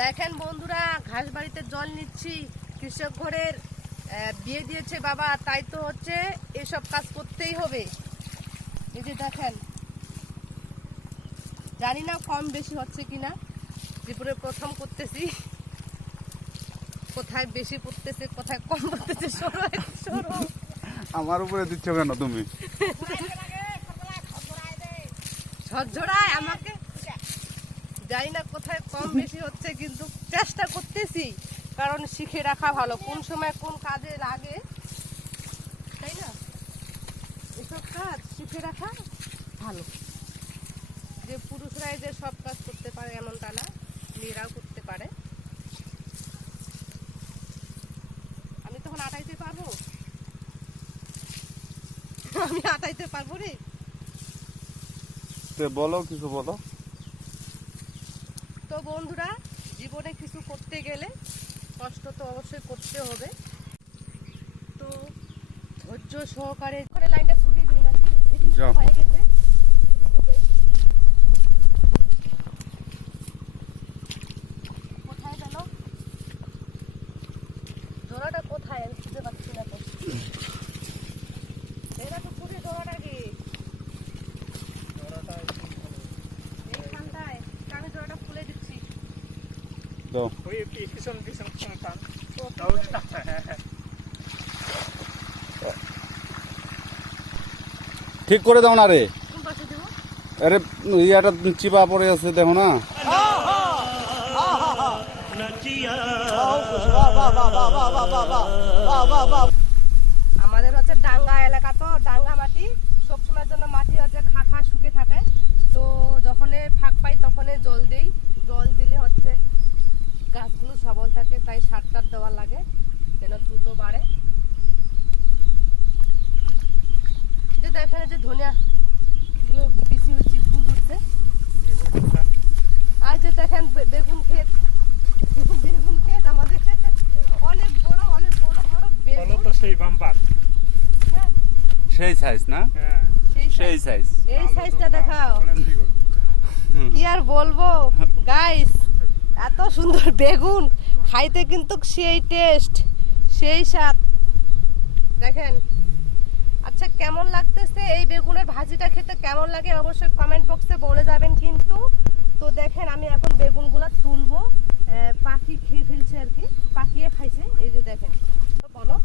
দেখেন বন্ধুরা, ঘাস বাড়িতে জল নিচ্ছি। কৃষক ঘরের বিয়ে দিয়েছে বাবা, তাই তো হচ্ছে এসব কাজ করতেই হবে। এই যে দেখেন, জানি না কম বেশি হচ্ছে কিনা, ত্রিপুরে প্রথম করতেছি, কোথায় বেশি পড়তেছে কোথায় কম পড়তেছে। সরো আমার উপরে দিচ্ছ কেন তুমি? ঝরঝরায় আমাকে, জানি না কোথায় কম বেশি হচ্ছে, কিন্তু চেষ্টা করতেছি, কারণ শিখে রাখা ভালো কোন সময় কোন কাজে লাগে, তাই না? এসব কাজ শিখে রাখা ভালো। যে পুরুষরাই যে সব কাজ করতে পারে এমনটা না, মেয়েরাও করতে পারে। আমি তখন আটাইতে পারবো, আমি আটাইতে পারবো রে। বলো, কিছু বলো। তো বন্ধুরা, জীবনে কিছু করতে গেলে কষ্ট তো অবশ্যই করতে হবে। তো ধৈর্য সহকারে লাইনটা ছুটিয়ে দিই নাকি, হয়ে গেছে। কোথায় গেল জোড়াটা? কোথায় আমি খুঁজে পাচ্ছি না তো। এটা তো খুঁজে জোড়াটা কি এইখানটায়, আমি জোড়াটা খুলে দিচ্ছি। দাও। ঠিক করে দাও না রে। কোন পাশে দেবো? আরে ইয়াটা চিপা পড়ে আছে, দেখো না। আমাদের হচ্ছে ডাঙ্গা এলাকা, তো ডাঙ্গা মাটি, সবসময়ের জন্য মাটি হচ্ছে খা শুকে থাকে। তো যখন ফাঁক পাই তখন জল দিই, জল দিলে হচ্ছে গাছগুলো সবল থাকে, তাই সার টার দেওয়া লাগে যেন দ্রুত বাড়ে। যে দেখেন যে ধনিয়া গুলো পিছি পিছি ফুল ধরছে, আর যে দেখেন বেগুন ক্ষেত, বেগুন ক্ষেত আমাদের অনেক বড় বেগুন। তো সেই বাম্পার, হ্যাঁ, সেই সাইজ না? হ্যাঁ সেই সাইজ। এই সাইজটা দেখাও, কি আর বলবো গাইস, এত সুন্দর বেগুন, খাইতে কিন্তু সেই টেস্ট, সেই স্বাদ। দেখেন, আচ্ছা কেমন লাগতেছে এই বেগুনের ভাজিটা খেতে, কেমন লাগে অবশ্যই কমেন্ট বক্সে বলে যাবেন কিন্তু। তো দেখেন, আমি এখন বেগুনগুলো তুলবো, পাখি খেয়ে ফেলছে আর কি, পাখিয়ে খাইছে, এই যে দেখেন। তো বলো।